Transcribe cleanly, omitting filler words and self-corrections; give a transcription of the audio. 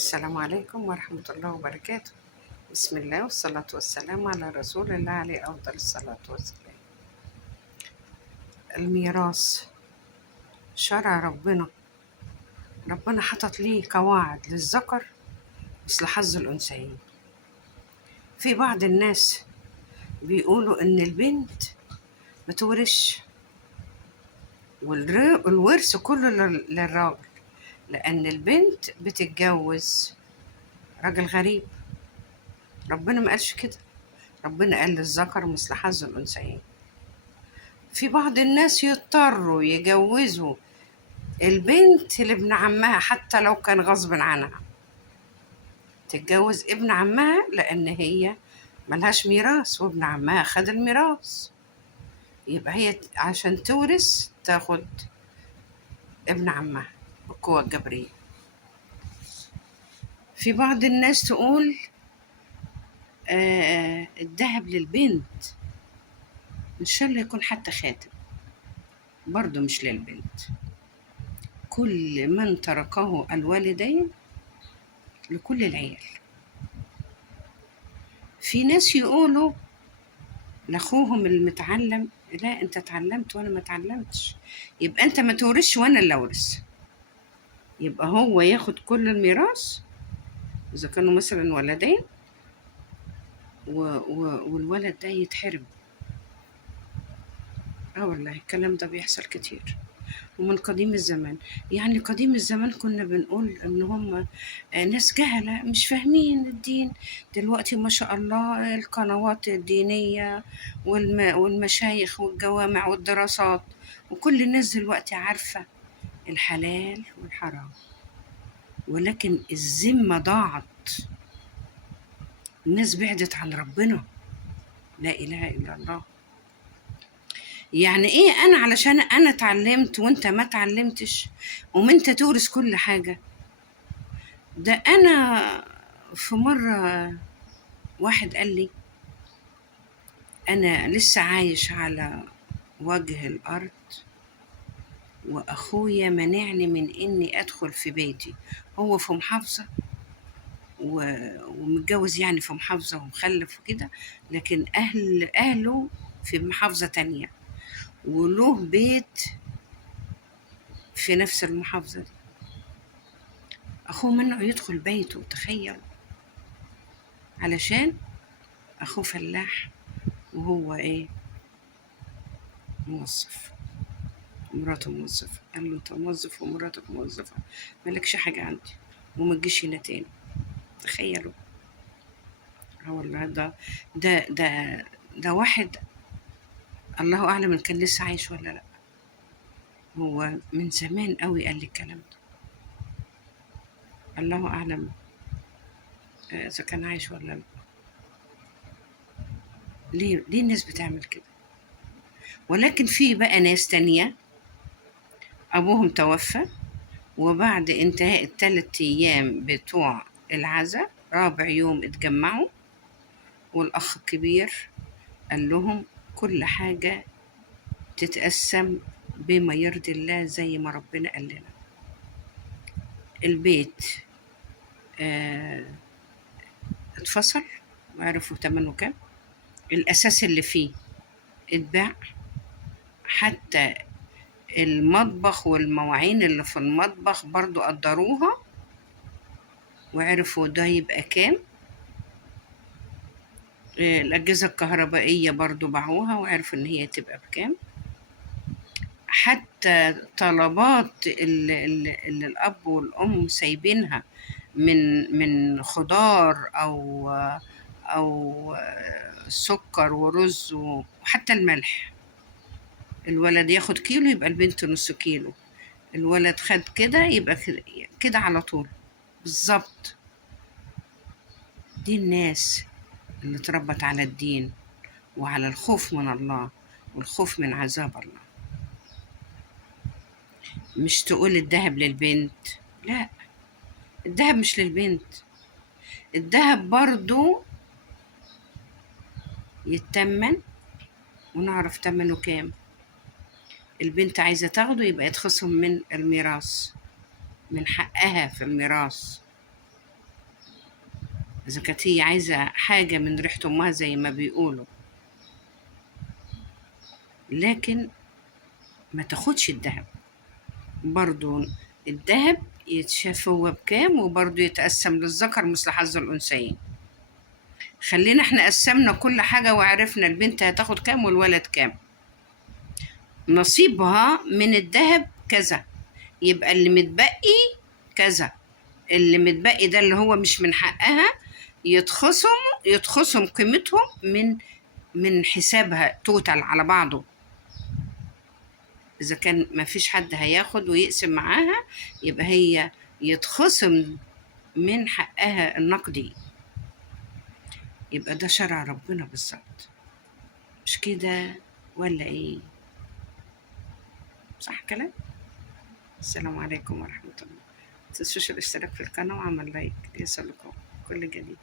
السلام عليكم ورحمة الله وبركاته. بسم الله والصلاة والسلام على رسول الله عليه أفضل الصلاة والسلام. الميراث شرع ربنا حطت ليه قواعد للذكر مثل حظ الأنثيين. في بعض الناس بيقولوا إن البنت ما تورثش والورث كله للراجل، لأن البنت بتتجوز راجل غريب. ربنا ما قالش كده، ربنا قال للذكر مثل حظ الأنثيين. في بعض الناس يضطروا يجوزوا البنت لابن عمها حتى لو كان غصب عنها، تتجوز ابن عمها لأن هي ملهاش ميراث وابن عمها خد الميراث، يبقى هي عشان تورث تاخد ابن عمها بالقوة الجبرية. في بعض الناس تقول الذهب للبنت، إن شاء الله يكون حتى خاتم، برضه مش للبنت. كل من تركه الوالدين لكل العيال. في ناس يقولوا لاخوهم المتعلم، لا انت اتعلمت وانا ما اتعلمتش، يبقى انت ما تورثش وانا اللي اورث، يبقى هو ياخد كل الميراث اذا كانوا مثلا ولدين والولد ده يتحرم. والله الكلام ده بيحصل كتير ومن قديم الزمان. يعني قديم الزمان كنا بنقول ان هم ناس جهلة مش فاهمين الدين. دلوقتي ما شاء الله القنوات الدينية والمشايخ والجوامع والدراسات، وكل الناس دلوقتي عارفة الحلال والحرام، ولكن الذمة ضاعت، الناس بعدت عن ربنا. لا إله إلا الله. يعني ايه انا علشان انا اتعلمت وانت ما اتعلمتش وانت تورث كل حاجة؟ ده انا في مرة واحد قال لي انا لسه عايش على وجه الارض واخويا منعني من اني ادخل في بيتي، هو في محافظة ومتجوز يعني في محافظة ومخلف وكده، لكن اهله في محافظة تانية وله بيت في نفس المحافظة دي. أخوه منه يدخل بيته، تخيل، علشان أخوه فلاح وهو إيه، موظف، ومراته موظفة. قال له أنت موظف ومراتك موظفة، مالكش حاجة عندي وما تجيش هنا تاني. تخيلوا. والله ده واحد الله أعلم إن كان لسه عايش ولا لأ. هو من زمان قوي قال لي الكلام ده، الله أعلم إذا كان عايش ولا لأ. ليه الناس بتعمل كده؟ ولكن في بقى ناس تانية أبوهم توفى، وبعد انتهاء ال3 أيام بتوع العزاء رابع يوم اتجمعوا، والأخ الكبير قال لهم كل حاجة تتقسم بما يرضي الله زي ما ربنا قال لنا. البيت اتفصل وعرفوا تمنه كام، الأساس اللي فيه اتباع، حتى المطبخ والمواعين اللي في المطبخ برضو قدروها وعرفوا ده يبقى كام. الأجهزة الكهربائية برضو باعوها وعرفوا إن هي تبقى بكام. حتى طلبات اللي الأب والأم سايبينها من خضار أو سكر ورز وحتى الملح، الولد ياخد كيلو يبقى البنت نص كيلو، الولد خد كده يبقى كده على طول بالظبط. دي الناس اللي اتربت على الدين وعلى الخوف من الله والخوف من عذاب الله. مش تقول الذهب للبنت، لا، الذهب مش للبنت، الذهب برضو يتمن ونعرف تمنه كام. البنت عايزة تاخده يبقى يتخصم من الميراث، من حقها في الميراث. إذا كانت هي عايزة حاجة من ريحة أمها زي ما بيقولوا، لكن ما تاخدش الذهب. برضو الذهب يتشاف هو بكام، وبرضو يتقسم للذكر مثل حظ الأنثيين. خلينا احنا قسمنا كل حاجة وعرفنا البنت هتاخد كام والولد كام. نصيبها من الذهب كذا، يبقى اللي متبقي كذا. اللي متبقي ده اللي هو مش من حقها يتخصم قيمتهم من حسابها توتال على بعضه. إذا كان ما فيش حد هياخد ويقسم معاها، يبقى هي يتخصم من حقها النقدي. يبقى ده شرع ربنا بالظبط، مش كده ولا ايه؟ صح كلام؟ السلام عليكم ورحمة الله. متنسوش الاشتراك في القناة وعمل لايك ليصلكم كل جديد.